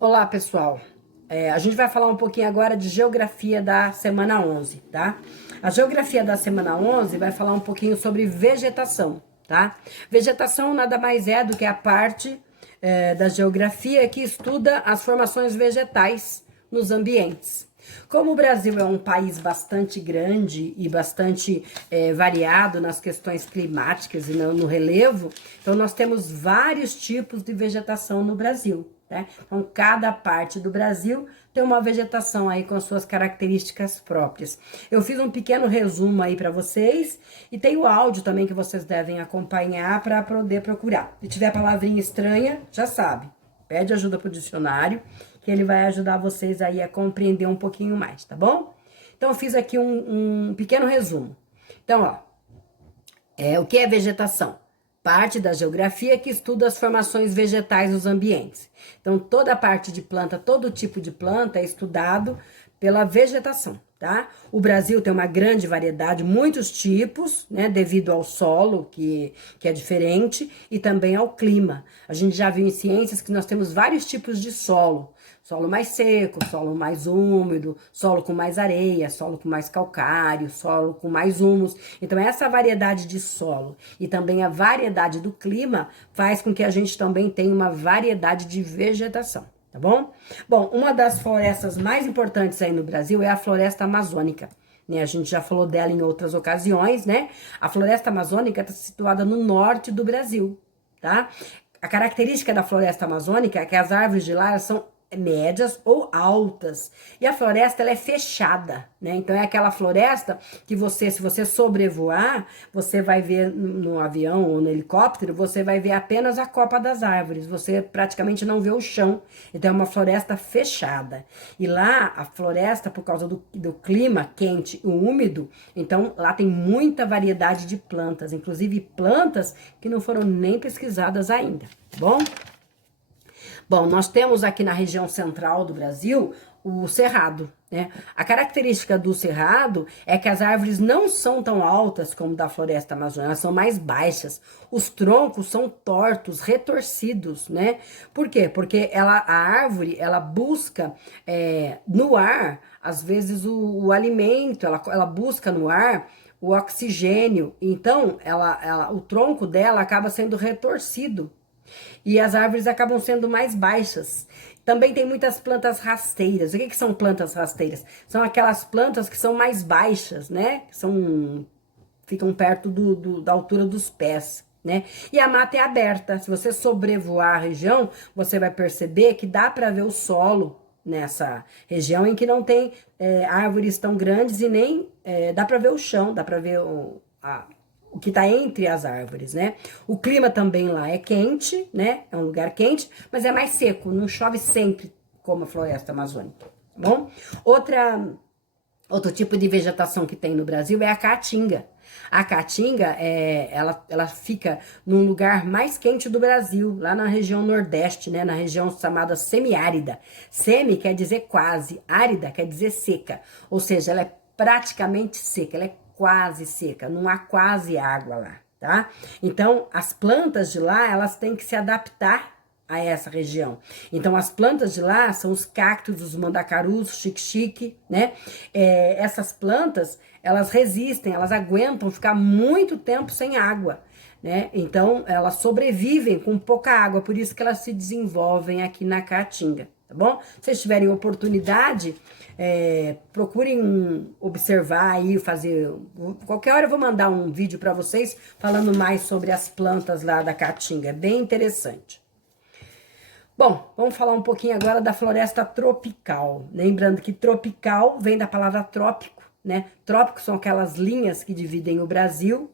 Olá, pessoal. A gente vai falar um pouquinho agora de geografia da semana 11, tá? A geografia da semana 11 vai falar um pouquinho sobre vegetação, tá? Vegetação nada mais é do que a parte da geografia que estuda as formações vegetais nos ambientes. Como o Brasil é um país bastante grande e bastante variado nas questões climáticas e no relevo, então nós temos vários tipos de vegetação no Brasil. Né? Então, cada parte do Brasil tem uma vegetação aí com as suas características próprias. Eu fiz um pequeno resumo aí para vocês e tem o áudio também que vocês devem acompanhar para poder procurar. Se tiver palavrinha estranha, já sabe, pede ajuda pro dicionário, que ele vai ajudar vocês aí a compreender um pouquinho mais, tá bom? Então, eu fiz aqui um pequeno resumo. Então, ó, o que é vegetação? Parte da geografia que estuda as formações vegetais nos ambientes. Então, toda a parte de planta, todo tipo de planta é estudado pela vegetação, tá? O Brasil tem uma grande variedade, muitos tipos, né? Devido ao solo, que é diferente, e também ao clima. A gente já viu em ciências que nós temos vários tipos de solo. Solo mais seco, solo mais úmido, solo com mais areia, solo com mais calcário, solo com mais humus. Então, essa variedade de solo e também a variedade do clima faz com que a gente também tenha uma variedade de vegetação, tá bom? Bom, uma das florestas mais importantes aí no Brasil é a floresta amazônica. Né? A gente já falou dela em outras ocasiões, né? A floresta amazônica está situada no norte do Brasil, tá? A característica da floresta amazônica é que as árvores de lá são médias ou altas. E a floresta, ela é fechada, né? Então, é aquela floresta que você, se você sobrevoar, você vai ver no avião ou no helicóptero, você vai ver apenas a copa das árvores. Você praticamente não vê o chão. Então, é uma floresta fechada. E lá, a floresta, por causa do clima quente e úmido, então, lá tem muita variedade de plantas. Inclusive, plantas que não foram nem pesquisadas ainda, tá bom? Bom, nós temos aqui na região central do Brasil o cerrado, né? A característica do cerrado é que as árvores não são tão altas como da floresta amazônica, elas são mais baixas. Os troncos são tortos, retorcidos, né? Por quê? Porque a árvore, ela busca no ar, às vezes, o alimento, ela busca no ar o oxigênio. Então, o tronco dela acaba sendo retorcido. E as árvores acabam sendo mais baixas. Também tem muitas plantas rasteiras. O que são plantas rasteiras? São aquelas plantas que são mais baixas, né? Ficam perto da altura dos pés, né? E a mata é aberta. Se você sobrevoar a região, você vai perceber que dá para ver o solo nessa região em que não tem árvores tão grandes e nem dá para ver o chão, dá para ver o que está entre as árvores, né? O clima também lá é quente, né? É um lugar quente, mas é mais seco, não chove sempre como a floresta amazônica, tá bom? Outro tipo de vegetação que tem no Brasil é a caatinga. A caatinga, ela fica num lugar mais quente do Brasil, lá na região nordeste, né? Na região chamada semiárida. Semi quer dizer quase, árida quer dizer seca, ou seja, ela é praticamente seca, ela é quase seca, não há quase água lá, tá? Então, as plantas de lá, elas têm que se adaptar a essa região. Então, as plantas de lá são os cactos, os mandacarus, o xique-xique, né? Essas plantas, elas resistem, elas aguentam ficar muito tempo sem água, né? Então, elas sobrevivem com pouca água, por isso que elas se desenvolvem aqui na Caatinga, tá bom? Se vocês tiverem oportunidade, procurem observar aí, fazer... Qualquer hora eu vou mandar um vídeo para vocês falando mais sobre as plantas lá da Caatinga, é bem interessante. Bom, vamos falar um pouquinho agora da floresta tropical. Lembrando que tropical vem da palavra trópico, né? Trópicos são aquelas linhas que dividem o Brasil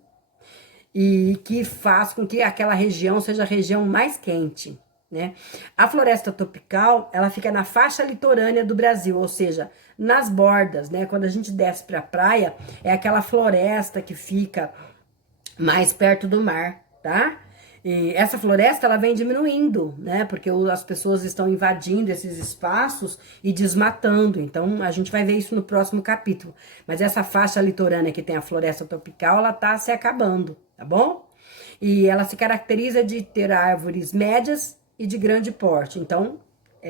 e que faz com que aquela região seja a região mais quente, né? A floresta tropical, ela fica na faixa litorânea do Brasil, ou seja, nas bordas, né? Quando a gente desce para a praia, é aquela floresta que fica mais perto do mar, tá? E essa floresta, ela vem diminuindo, né? Porque as pessoas estão invadindo esses espaços e desmatando. Então, a gente vai ver isso no próximo capítulo. Mas essa faixa litorânea que tem a floresta tropical, ela tá se acabando, tá bom? E ela se caracteriza de ter árvores médias e de grande porte. Então,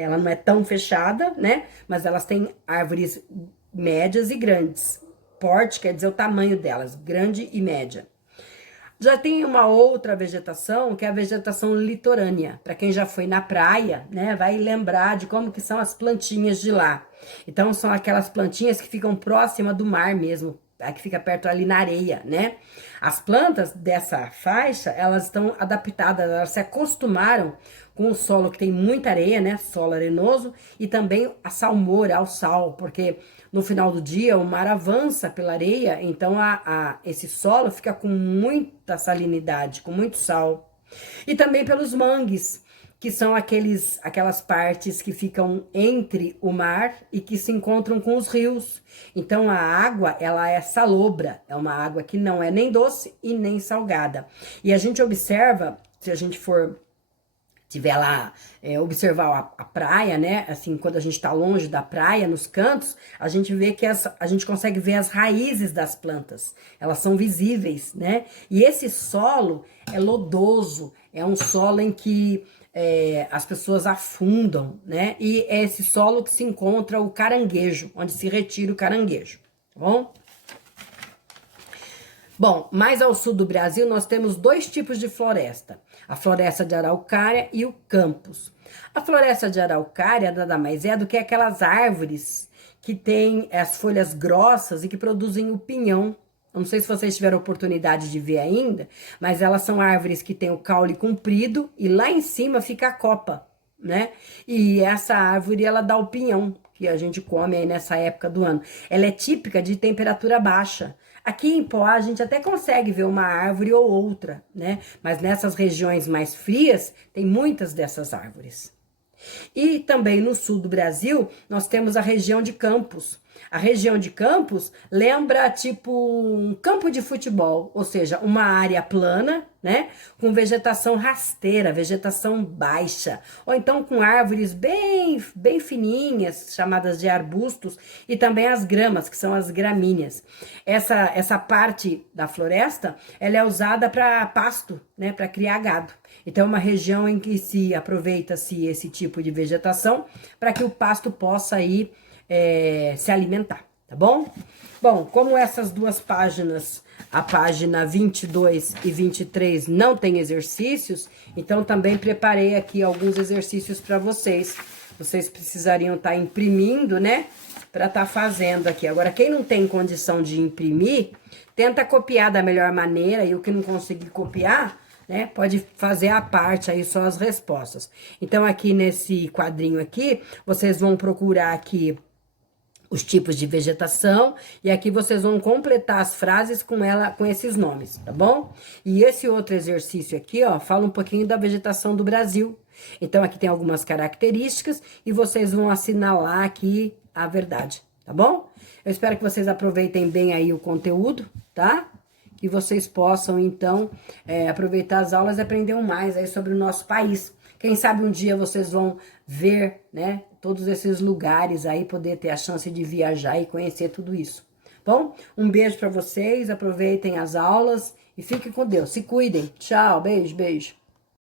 ela não é tão fechada, né? Mas elas têm árvores médias e grandes. Porte quer dizer o tamanho delas, grande e média. Já tem uma outra vegetação, que é a vegetação litorânea. Para quem já foi na praia, né, vai lembrar de como que são as plantinhas de lá. Então, são aquelas plantinhas que ficam próxima do mar mesmo, tá? Que fica perto ali na areia, né? As plantas dessa faixa, elas estão adaptadas, elas se acostumaram com o solo que tem muita areia, né? Solo arenoso, e também a salmoura, ao sal, porque no final do dia o mar avança pela areia, então esse solo fica com muita salinidade, com muito sal. E também pelos mangues, que são aquelas partes que ficam entre o mar e que se encontram com os rios. Então a água, ela é salobra, é uma água que não é nem doce e nem salgada. E a gente observa, se a gente for tiver lá, observar a praia, né? Assim, quando a gente tá longe da praia, nos cantos, a gente vê que a gente consegue ver as raízes das plantas. Elas são visíveis, né? E esse solo é lodoso, é um solo em que as pessoas afundam, né? E é esse solo que se encontra o caranguejo, onde se retira o caranguejo, tá bom? Bom, mais ao sul do Brasil, nós temos dois tipos de floresta. A floresta de araucária e o campos. A floresta de araucária nada mais é do que aquelas árvores que têm as folhas grossas e que produzem o pinhão. Eu não sei se vocês tiveram oportunidade de ver ainda, mas elas são árvores que têm o caule comprido e lá em cima fica a copa, né? E essa árvore, ela dá o pinhão, que a gente come aí nessa época do ano. Ela é típica de temperatura baixa. Aqui em Poá a gente até consegue ver uma árvore ou outra, né? Mas nessas regiões mais frias, tem muitas dessas árvores. E também no sul do Brasil, nós temos a região de Campos. A região de Campos lembra tipo um campo de futebol, ou seja, uma área plana, né, com vegetação rasteira, vegetação baixa, ou então com árvores bem fininhas, chamadas de arbustos, e também as gramas, que são as gramíneas. Essa parte da floresta, ela é usada para pasto, né, para criar gado. Então, é uma região em que se aproveita-se esse tipo de vegetação para que o pasto possa ir se alimentar, tá bom? Bom, como essas duas páginas, a página 22 e 23, não tem exercícios, então também preparei aqui alguns exercícios para vocês. Vocês precisariam estar imprimindo, né? Para estar fazendo aqui. Agora, quem não tem condição de imprimir, tenta copiar da melhor maneira, e o que não conseguir copiar, né, pode fazer a parte aí, só as respostas. Então, aqui nesse quadrinho aqui, vocês vão procurar aqui os tipos de vegetação, e aqui vocês vão completar as frases com esses nomes, tá bom? E esse outro exercício aqui, ó, fala um pouquinho da vegetação do Brasil. Então, aqui tem algumas características, e vocês vão assinalar aqui a verdade, tá bom? Eu espero que vocês aproveitem bem aí o conteúdo, tá? Que vocês possam, então, aproveitar as aulas e aprender mais aí sobre o nosso país. Quem sabe um dia vocês vão ver, né, todos esses lugares aí, poder ter a chance de viajar e conhecer tudo isso. Bom, um beijo para vocês, aproveitem as aulas e fiquem com Deus. Se cuidem. Tchau, beijo, beijo.